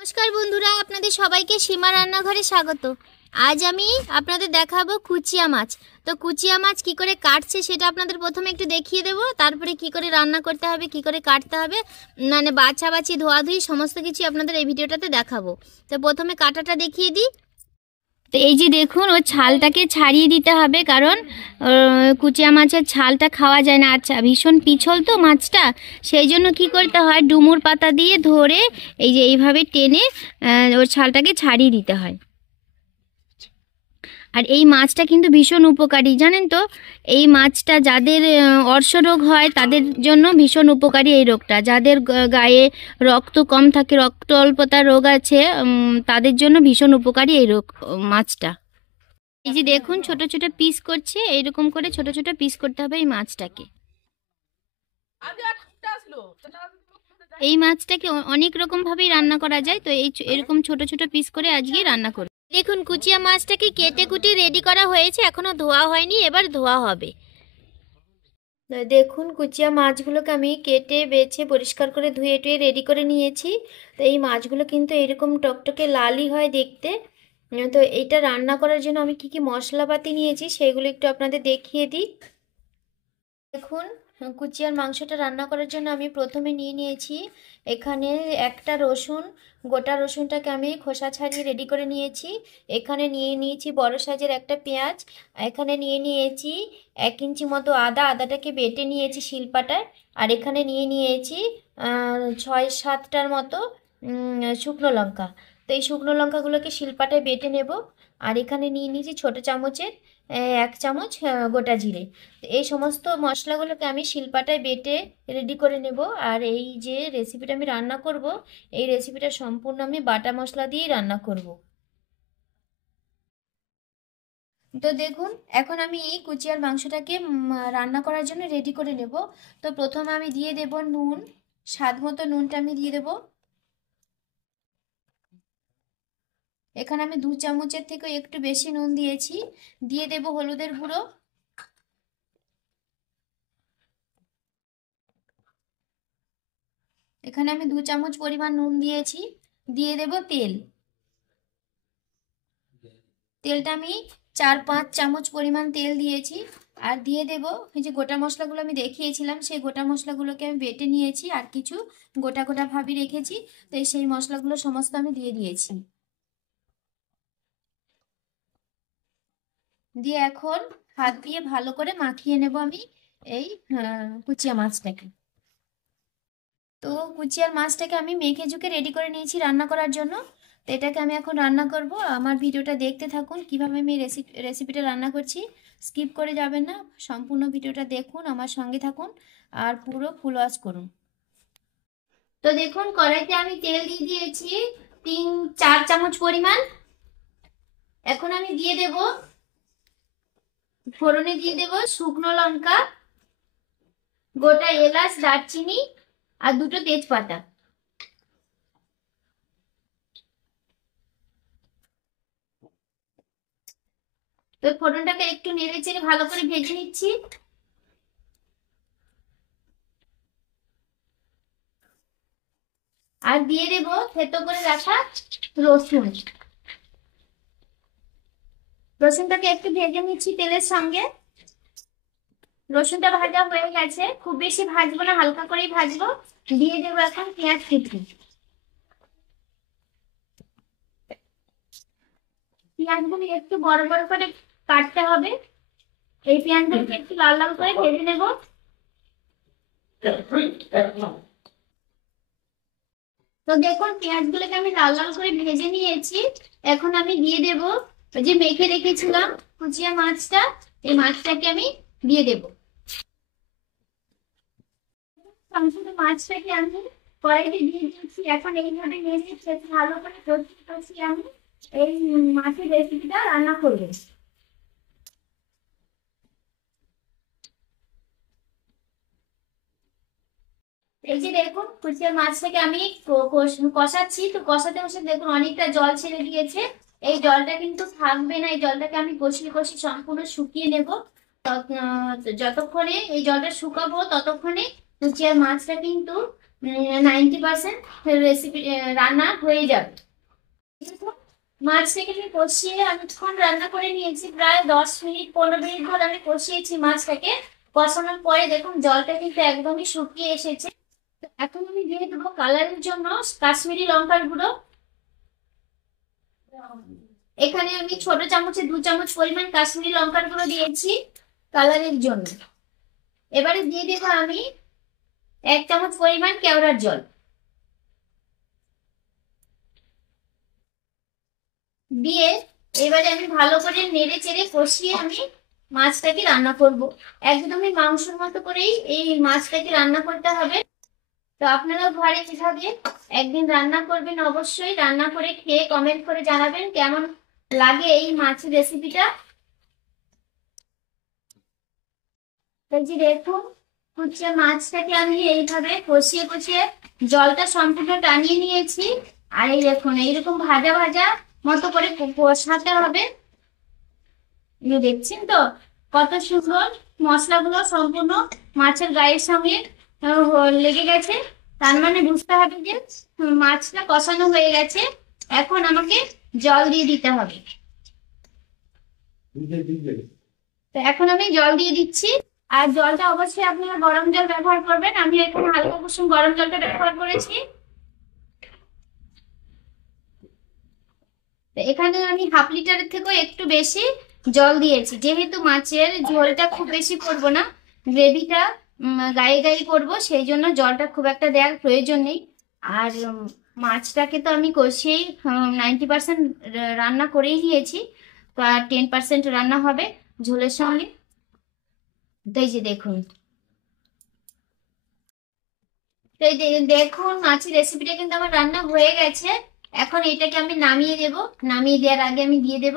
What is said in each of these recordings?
নমস্কার বন্ধুরা, আপনাদের সবাইকে সীমা রান্নাঘরে স্বাগত। আজ আমি আপনাদের দেখাবো কুচিয়া মাছ। তো কুচিয়া মাছ কি করে কাটছে সেটা আপনাদের প্রথমে একটু দেখিয়ে দেবো, তারপরে কি করে রান্না করতে হবে, কি করে কাটতে হবে, মানে বাছাবাছি ধোয়াধুয়ি সমস্ত কিছু আপনাদের এই ভিডিওটাতে দেখাবো। তো প্রথমে কাটাটা দেখিয়ে দিই। তো এই যে দেখুন, ওর ছালটাকে ছাড়িয়ে দিতে হবে, কারণ কুচিয়া মাছের ছালটা খাওয়া যায় না। আচ্ছা, ভীষণ পিছল তো মাছটা, সেই জন্য কি করতে হয়, ডুমুর পাতা দিয়ে ধরে এই যে এইভাবে টেনে ওর ছালটাকে ছাড়িয়ে দিতে হয়। আর এই মাছটা কিন্তু ভীষণ উপকারী, জানেন তো। এই মাছটা যাদের অর্শ রোগ হয় তাদের জন্য ভীষণ উপকারী এই রোগটা। যাদের গায়ে রক্ত কম থাকে, রক্ত অল্পতার রোগ আছে, তাদের জন্য ভীষণ উপকারী এই রোগ মাছটা। এই যে দেখুন, ছোট ছোট পিস করছে, এইরকম করে ছোট ছোট পিস করতে হবে এই মাছটাকে। এই মাছটাকে অনেক রকম ভাবেই রান্না করা যায়, তো এরকম ছোট ছোট পিস করে আজকে রান্না করব। দেখুন, কুচিয়া মাছটাকে কেটে কুটে রেডি করা হয়েছে, এখনো ধোয়া হয়নি, এবার ধোয়া হবে। দেখুন, কুচিয়া মাছগুলোকে আমি কেটে বেছে পরিষ্কার করে ধুয়ে টুয়ে রেডি করে নিয়েছি। তো এই মাছগুলো কিন্তু এরকম টকটকে লালই হয় দেখতে। তো এইটা রান্না করার জন্য আমি কি কি মশলাপাতি নিয়েছি সেগুলো একটু আপনাদের দেখিয়ে দিই। দেখুন, কুচিয়ার মাংসটা রান্না করার জন্য আমি প্রথমে নিয়ে নিয়েছি এখানে একটা রসুন। গোটা রসুনটাকে আমি খোসা ছাড়িয়ে রেডি করে নিয়েছি। এখানে নিয়ে নিয়েছি বড় সাইজের একটা পেঁয়াজ। এখানে নিয়ে নিয়েছি 1 ইঞ্চি মতো আদা, আদাটাকে বেটে নিয়েছি শিলপাটায়। আর এখানে নিয়ে নিয়েছি 6-7টার মতো শুকনো লঙ্কা। তো এই শুকনো লঙ্কাগুলোকে শিলপাটায় বেটে নেব। আর এখানে নিয়ে নিয়েছি ছোটো চামচের 1 চামচ গোটা জিরে। এই সমস্ত মশলাগুলোকে আমি শিলপাটায় বেটে রেডি করে নেব। আর এই যে রেসিপিটা আমি রান্না করব, এই রেসিপিটা সম্পূর্ণ আমি বাটা মশলা দিয়েই রান্না করব। তো দেখুন, এখন আমি এই কুচিয়ার মাংসটাকে রান্না করার জন্য রেডি করে নেব। তো প্রথমে আমি দিয়ে দেব নুন, স্বাদ মতো নুনটা আমি দিয়ে দেব। এখানে আমি 2 চামচের থেকে একটু বেশি নুন দিয়েছি। দিয়ে দেব হলুদের গুঁড়ো। এখানে আমি 2 চামচ পরিমাণ নুন দিয়েছি। দিয়ে দেব তেল। তেলটা আমি 4-5 চামচ পরিমাণ তেল দিয়েছি। আর দিয়ে দেব এই যে গোটা মশলাগুলো আমি দেখিয়েছিলাম, সেই গোটা মশলাগুলোকে আমি বেটে নিয়েছি, আর কিছু গোটা গোটা ভাবে রেখেছি। তো সেই মশলাগুলো সমস্ত আমি দিয়ে দিয়েছি। দিয়ে এখন হাত দিয়ে ভালো করে মাখিয়ে নেব আমি এই কুচিয়া মাছটাকে। তো কুচিয়ার মাছটাকে আমি মেখে ঝুঁকে রেডি করে নিয়েছি রান্না করার জন্য। তো এটাকে আমি এখন রান্না করব। আমার ভিডিওটা দেখতে থাকুন, কিভাবে আমি রেসিপিটা রান্না করছি। স্কিপ করে যাবেন না, সম্পূর্ণ ভিডিওটা দেখুন, আমার সঙ্গে থাকুন আর পুরো ফুল ওয়াচ করুন। তো দেখুন, কড়াইতে আমি তেল দিয়ে দিয়েছি 3-4 চামচ পরিমাণ। এখন আমি দিয়ে দেব ফোড়নে, দিয়ে দেব শুকনো লঙ্কা, গোটা এলাচ, দারচিনি আর 2টো তেজপাতা। তো ফোড়নটাকে একটু নেড়ে চেড়ে ভালো করে ভেজে নিচ্ছি। আর দিয়ে দেব থেতো করে রাখা রসুন। রসুনটাকে একটু ভেজে নিচ্ছি তেলের সঙ্গে। রসুনটা ভাজা হয়ে গেছে, খুব বেশি ভাজবো না, হালকা করেই ভাজবো। দিয়ে দেবো এখন পেঁয়াজ কুচি। পেঁয়াজগুলো একটু বড় বড় করে কাটতে হবে। এই পেঁয়াজগুলোকে একটু লাল লাল করে ভেজে নেব। তো দেখুন, পেঁয়াজগুলোকে আমি লাল লাল করে ভেজে নিয়েছি। এখন আমি দিয়ে দেব ওই যে মেখে রেখেছিলাম কুচিয়া মাছটা, এই মাছটাকে আমি দিয়ে দেব। মাছটাকে আমি কড়াইতে দিয়ে দিচ্ছি। এখন এইভাবে নেড়ে ভালো করে কষিয়ে আমি এই মাছের রেসিপিটা রান্না করবো। এই যে দেখুন, কুচিয়া মাছটাকে আমি কষাচ্ছি। তো কষাতে কষাতে দেখুন অনেকটা জল ছেড়ে দিয়েছে। এই জলটা কিন্তু থাকবে না, এই জলটাকে আমি কষিয়ে কষিয়ে সম্পূর্ণ শুকিয়ে নেব। যতক্ষণে এই জলটা শুকাবো ততক্ষণে কুচিয়ার মাছটা কিন্তু 90% রেসিপি রান্না হয়ে যাবে। মাছটাকে আমি কষিয়ে অনেকক্ষণ রান্না করে নিয়েছি, প্রায় 10 মিনিট 15 মিনিট ধরে আমি কষিয়েছি মাছটাকে। কষানোর পরে দেখুন জলটা কিন্তু একদমই শুকিয়ে এসেছে। তো এখন আমি দিয়ে দেবো কালারের জন্য কাশ্মীরি লঙ্কার গুঁড়ো। এখানে আমি ছোট চামচে 2 চামচ পরিমাণ কাশ্মীরি লঙ্কার গুঁড়ো দিয়েছি কালারের জন্য। এবারে দিয়ে দেবো আমি 1 চামচ পরিমাণ কেওড়ার জল দিয়ে এবারে আমি ভালো করে নেড়ে চেড়ে কষিয়ে আমি মাছটাকে রান্না করব। একদমই মাংসের মতো করেই এই মাছটাকে রান্না করতে হবে। তো আপনারাও ঘরে কিভাবে একদিন রান্না করবেন, অবশ্যই রান্না করে খেয়ে কমেন্ট করে জানাবেন কেমন লাগে এই মাছের রেসিপিটা। এই যে দেখুন হচ্ছে মাছটাকে আমি এইভাবে কষিয়ে কষিয়ে জলটা সম্পূর্ণ টানিয়ে নিয়েছি। আর এই দেখুন এইরকম ভাজা ভাজা মতো করে কষাতে হবে। এই দেখছেন তো কত সুন্দর মশলাগুলো সম্পূর্ণ মাছের গায়ের সঙ্গে লেগে গেছে। তার মানে বুঝতে হবে যে মাছটা কষানো হয়ে গেছে। এখন আমাকে জল দিয়ে দিতে হবে। তো এখন আমি জল দিয়ে দিচ্ছি। আর জলটা অবশ্যই আপনারা গরম জল ব্যবহার করবেন। আমি এখানে হালকা কুসুম গরম জলটা ব্যবহার করেছি। তো এখানে আমি হাফ লিটারের থেকেও একটু বেশি জল দিয়েছি, যেহেতু মাছের ঝোলটা খুব বেশি করবো না, গ্রেভিটা গায়ে গায়ে করবো, সেই জন্য জলটা খুব একটা দেওয়ার প্রয়োজন নেই। আর মাছটাকে তো আমি কষিয়েই 90% রান্না করেই নিয়েছি। তো আর 10% রান্না হবে ঝোলের সঙ্গে। তো এই যে দেখুন, তো এই দেখুন মাছের রেসিপিটা কিন্তু আমার রান্না হয়ে গেছে। এখন এটাকে আমি নামিয়ে দেব। নামিয়ে দেওয়ার আগে আমি দিয়ে দেব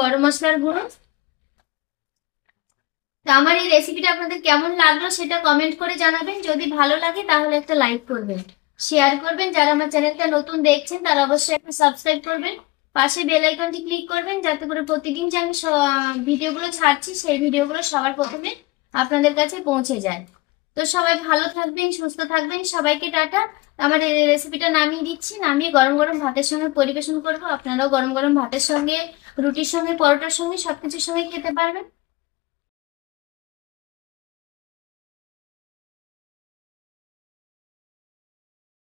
গরম মশলার গুঁড়ো। তো আমার এই রেসিপিটা আপনাদের কেমন লাগলো সেটা কমেন্ট করে জানাবেন। যদি ভালো লাগে তাহলে একটা লাইক করবেন, শেয়ার করবেন। যারা আমার চ্যানেলটা নতুন দেখছেন তারা অবশ্যই একটা সাবস্ক্রাইব করবেন। পাশে বেল আইকনটি ক্লিক করবেন, যাতে করে প্রতিদিন যে আমি ভিডিওগুলো ছাড়ছি সেই ভিডিওগুলো সবার প্রথমে আপনাদের কাছে পৌঁছে যায়। তো সবাই ভালো থাকবেন, সুস্থ থাকবেন, সবাইকে টাটা। আমার এই রেসিপিটা নামিয়ে দিচ্ছি, নামিয়ে গরম গরম ভাতের সঙ্গে পরিবেশন করবো। আপনারাও গরম গরম ভাতের সঙ্গে, রুটির সঙ্গে, পরোটার সঙ্গে সবকিছুর সঙ্গে খেতে পারবেন।